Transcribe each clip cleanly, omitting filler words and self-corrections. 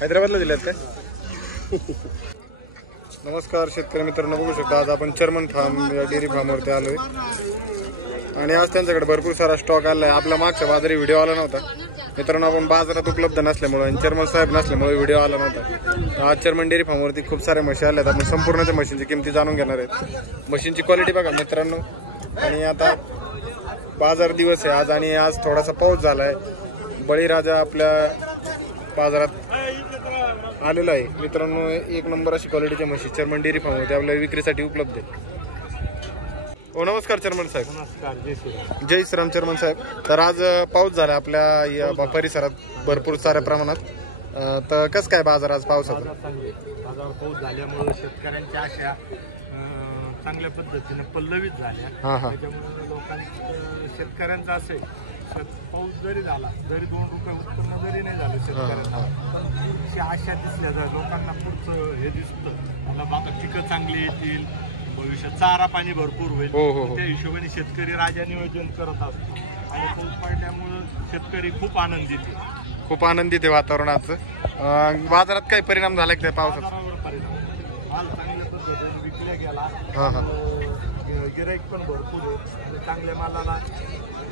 हैदराबादला दिल्यात काय? नमस्कार शेतकरी मित्रांनो, बघू शकता आज आपण चर्मन फार्म या डेअरी फार्मवरती आलोय आणि आज त्यांच्याकडे भरपूर सारा स्टॉक आलाय. आपला मागच्या बाजारी व्हिडिओ आला नव्हता मित्रांनो, आपण बाजारात उपलब्ध नसल्यामुळे आणि चर्मन साहेब नसल्यामुळे व्हिडिओ आला नव्हता. आज चर्मन डेअरी फार्मवरती खूप सारे म्हशी आल्यात. आपण संपूर्णच्या मशीनची किमती जाणून घेणार आहेत. मशीनची क्वालिटी बघा मित्रांनो. आणि आता बाजार दिवस आहे आज आणि आज थोडासा पाऊस झालाय. बळीराजा आपल्या बाजारात आलेला आहे मित्रांनो. एक नंबर अशी क्वालिटीच्या म्हशी चर्मन डेअरी फार्मवरती आपल्या विक्रीसाठी उपलब्ध आहे. हो नमस्कार चर्मन साहेब. नमस्कार. जय श्रीराम. जय श्रीराम चर्मन साहेब. तर आज पाऊस झाला आपल्या या परिसरात भरपूर साऱ्या प्रमाणात. तर कसं काय बाजार आज पावसाचा? बाजार पाऊस झाल्यामुळे शेतकऱ्यांच्या आशा चांगल्या पद्धतीने पल्लवित झाल्या. त्याच्यामुळे लोकांचं शेतकऱ्यांचं असं आहे, पाऊस जरी झाला जरी 2 रुपये उत्पन्न जरी नाही झालं शेतकऱ्यांना, पण आशा दिसल्या जात लोकांना. पुढचं हे दिसतं मला बाबा पिकं चांगली येतील, भविष्यात चारा पाणी भरपूर होईल. त्या हिशोबाने शेतकरी राजा नियोजन करत असतो आणि पाऊस पडल्यामुळं शेतकरी खूप आनंदित आहे. खूप आनंदित आहे वातावरणाचं. बाजारात काही परिणाम झाला की त्या पावसाचा? परिणाम माल चांगल्या पद्धतीने विकला गेला. गिराईक पण भरपूर आहे आणि चांगल्या मालाला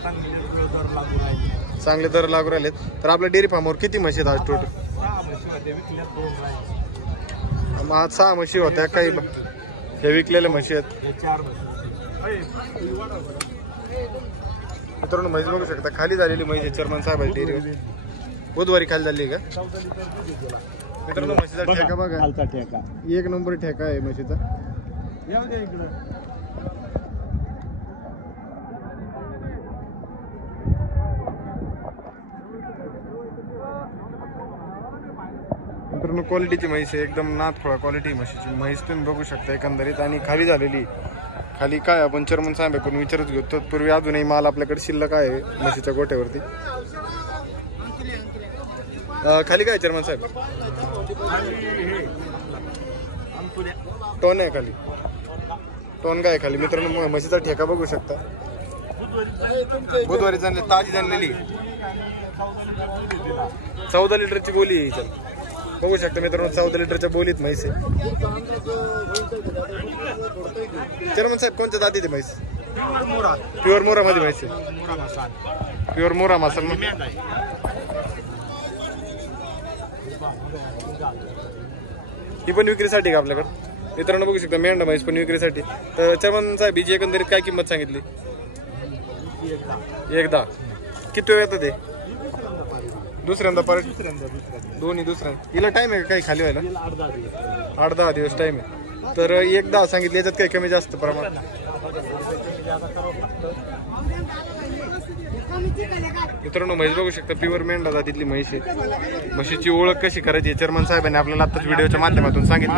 चांगले दर लागू राहिले. चांगले दर लागू राहिलेत. तर आपल्या डेअरी फार्मवर किती म्हशी आहेत आज टोटल? 6 म्हशी होत्या, विकल्या 2 राहिले. आज 6 म्हशी होत्या. काही हे विकलेल्या म्हशी आहेत. 4 म्हशी. मित्रांनो म्हैस बघू शकता खाली झालेली म्हैस आहे चर्मन साहेब डेअरी. बुधवारी खाली झाली का मित्रांनो? म्हशीचा ठेका बघा, ठेका 1 नंबर ठेका आहे म्हशीचा. मित्रांनो क्वालिटीची म्हैस आहे, एकदम नाथखोळा क्वालिटी म्हशीची म्हैस तुम्ही बघू शकता एकंदरीत. आणि खाली झालेली. खाली काय आपण चर्मन साहेबांकडून विचारत घेऊ. तत्पूर्वी अजूनही माल आपल्याकडे शिल्लक आहे म्हशीच्या गोठ्यावरती. खाली काय चर्मन साहेब? टोन आहे खाली. टोन काय खाली मित्रांनो? म्हशीचा ठेका बघू शकता. बुधवारी जाणले, ताजी जाणलेली 14 लिटरची बोली आहे. बघू शकता मित्रांनो 14 लिटरच्या बोलीत म्हैस आहे. चर्मन साहेब कोणत्या जाती ते म्हैस? प्युअर मोरा मध्ये म्हैस आहे. प्युअर मोरा मसाल. ही पण विक्रीसाठी का आपल्याकडे? मित्रांनो बघू शकता मेंढा म्हैस पण विक्रीसाठी. तर चर्मन साहेब हिची एकंदरीत काय किंमत सांगितली? एकदा किती वेळ येतं ते? दुसऱ्यांदा परत? दोन्ही दुसऱ्यांदा. हिला टाइम आहे का काही खाली व्हायला? 8-10 दिवस टाइम आहे. तर एकदा सांगितलं, याच्यात काही कमी जास्त प्रमाण? मित्रांनो म्हैस बघू शकता प्युअर मेंढा जातीतली म्हैस आहे. म्हशीची ओळख कशी करायची चर्मन साहेबांनी आपल्याला आताच व्हिडिओच्या माध्यमातून सांगितलं.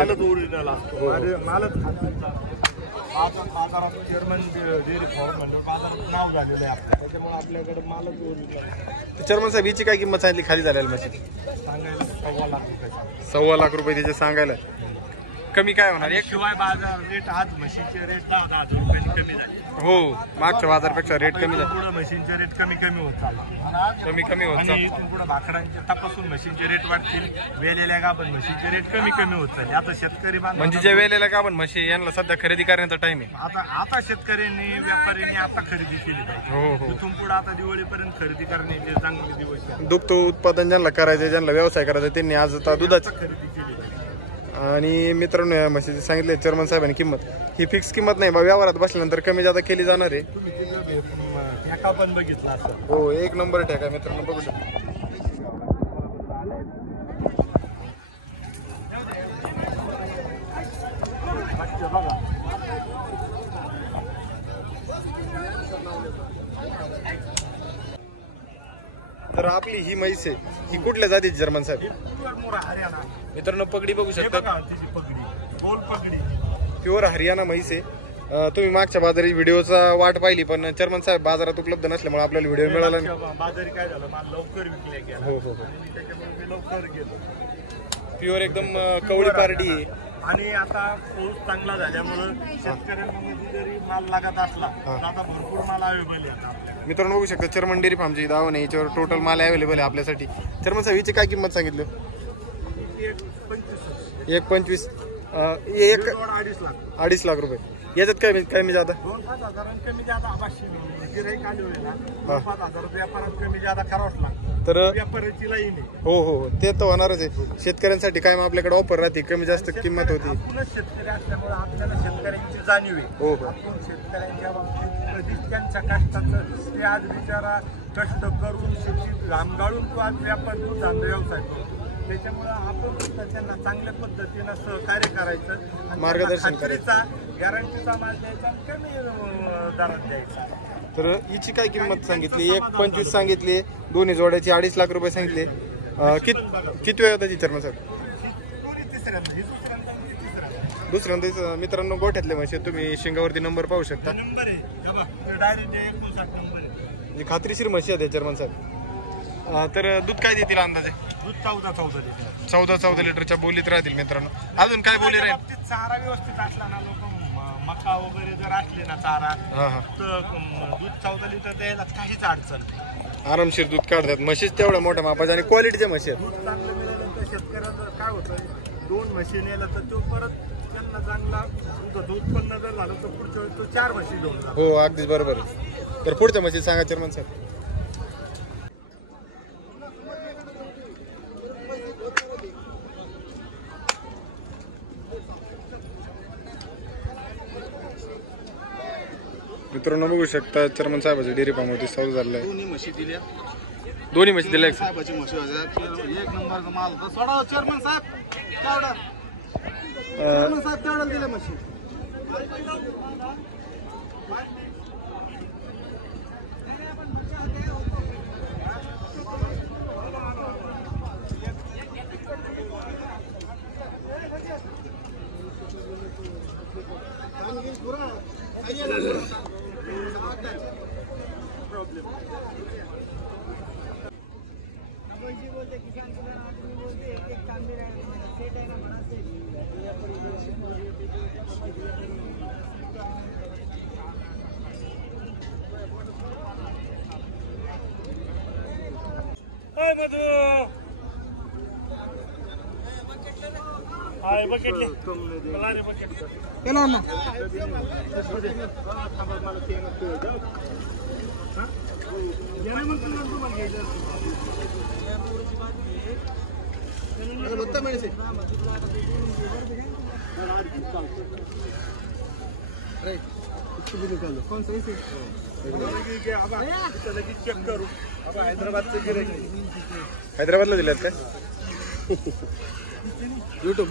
बाजारात चर्मन डेअरी फार्म म्हणजे बाजारात नाव झालेलं आहे आपल्या, त्याच्यामुळे आपल्याकडे मालच ओरिजिनल. चर्मन साहेब हिची काय किंमत सांगितली खाली झालेल्या म्हशीची? सांगायला 1.25 लाख रुपये. 1.25 लाख रुपये तिचे सांगायला. कमी काय होणार? एक शिवाय बाजार रेट आज म्हशीचे रेट 10,000 रुपयांनी कमी झाले. हो मागच्या बाजारपेक्षा रेट कमी झाले. पुढे म्हशींचे रेट कमी होत चालले. कमी होत आणि इथून पुढे भाकडांचे तपासून म्हशींचे रेट वाढतील. वेलेल्या गाभण म्हशींचे रेट कमी होत चालले. आता शेतकरी म्हणजे जे वेलेल्या गाभण म्हशी यांना सध्या खरेदी करण्याचा टाइम आहे. आता शेतकऱ्यांनी व्यापाऱ्यांनी आता खरेदी केली पाहिजे. इथून पुढे आता दिवाळीपर्यंत खरेदी करण्याचे चांगले दिवस. दुग्ध उत्पादन ज्यांना करायचं, ज्यांना व्यवसाय करायचा त्यांनी आज आता दुधाची खरेदी केली पाहिजे. आणि मित्रांनो या म्हशीची सांगितले चर्मन साहेबांनी किंमत. ही फिक्स किंमत नाही, व्यवहारात बसल्यानंतर कमी जादा केली जाणार आहे. तुम्ही ठेका पण बघितला असेल. हो 1 नंबर ठेका मित्रांनो बघू शकता. तर आपली ही म्हैस आहे, ही कुठल्या जातीची चर्मन साहेब? मित्रांनो पगडी बघू शकता. प्युअर हरियाणा म्हैस आहे. तुम्ही मागच्या बाजारी व्हिडिओचा वाट पाहिली पण चर्मन साहेब बाजारात उपलब्ध नसल्यामुळे आपल्याला व्हिडिओ मिळाला नाही. बाजारी काय झालं, माल लवकर विकले गेला. हो त्याच्यामुळे लवकर गेलो. प्युअर एकदम कवळी पारडी आहे. आणि आता पाऊस चांगला झाल्यामुळं शेतकऱ्यांना मध्ये जरी माल लागत असला तर आता भरपूर माल अवेलेबल आहे आता आपल्याकडे. मित्रांनो बघू शकता चर्मन डेअरी फार्मची दावण आहे, याच्यावर टोटल माल अवेलेबल आहे आपल्यासाठी. चर्मन साहेब हिची काय किंमत सांगितली? एक 25 1.25 अडीच लाख 2.5 लाख रुपये. याच्यात काय कमी जादा? 2-5 हजारांनी कमी जादा अवश्य गिऱ्हाईक आले होईल ना 2-5 हजार व्यापारात कमी जादा करावंच लागतं. तर व्यापाराची लाईन आहे. हो ते तर होणारच आहे. शेतकऱ्यांसाठी काय मग आपल्याकडे ऑफर राहते, कमी जास्त किंमत होती. आपणच शेतकरी असल्यामुळे आपल्याला शेतकऱ्यांची जाणीव आहे. हो आपण शेतकऱ्यांच्या बाबतीत कधीच त्यांच्या कष्टाचं ते आज बिचारा कष्ट करून शेतीत घाम गाळून तो आज व्यापार धंदा व्यवसाय करतो. त्याच्यामुळे आपण सुद्धा त्यांना चांगल्या पद्धतीनं सहकार्य करायचं, मार्गदर्शन खात्रीचा गॅरंटीचा माल द्यायचा आणि कमी दरात द्यायचा. तर हिची काय किंमत सांगितली? 1.25 सांगितली. दोन्ही जोड्याची 2.5 लाख रुपये सांगितले. किती वेळ होता ती चर्मन साहेब? दुसऱ्यांदा. मित्रांनो गोठ्यातले म्हशी तुम्ही शिंगावरती नंबर पाहू शकता. नंबर आहे डायरेक्ट 59 नंबर आहे. खात्रीशीर म्हशी आहे चर्मन साहेब. तर दूध काय देतील अंदाजे? दूध 14 लिटर. 14 लिटरच्या बोलीत राहतील मित्रांनो. अजून काय बोली राहील? चारा व्यवस्थित असला ना, लोक मका वगैरे जर असले ना चारा तर दूध 14 लिटर द्यायला काहीच अडचण नाही. आरामशीर दूध काढतात. म्हशीच तेवढ्या मोठ्या मापाच्या आणि क्वालिटीच्या म्हशी आहेत. दूध चांगलं मिळाल्यानंतर शेतकऱ्याचं काय होतं, 2 म्हशी नेलं तर तो परत त्यांना चांगला दूध उत्पन्न जर झालं तर पुढच्या वेळेस तो 4 म्हशी घेऊन जातो. हो अगदीच बरोबर आहे. तर पुढच्या म्हशी सांगा चर्मन साहेब. मित्रांनो बघू शकता चर्मन साहेबाच्या डेअरी फार्मवरती चालू झालेलं आहे. दोन्ही म्हशी दिल्या. दोन्ही म्हशी दिल्या. साहेबाची म्हशी होत्या, 1 नंबरचा माल होता. सोडा चेअरमन साहेब तेवढा. चेअरमन साहेब तेवढा दिल्या म्हशी. हैदराबादला दिल्यात काय? युट्यूब.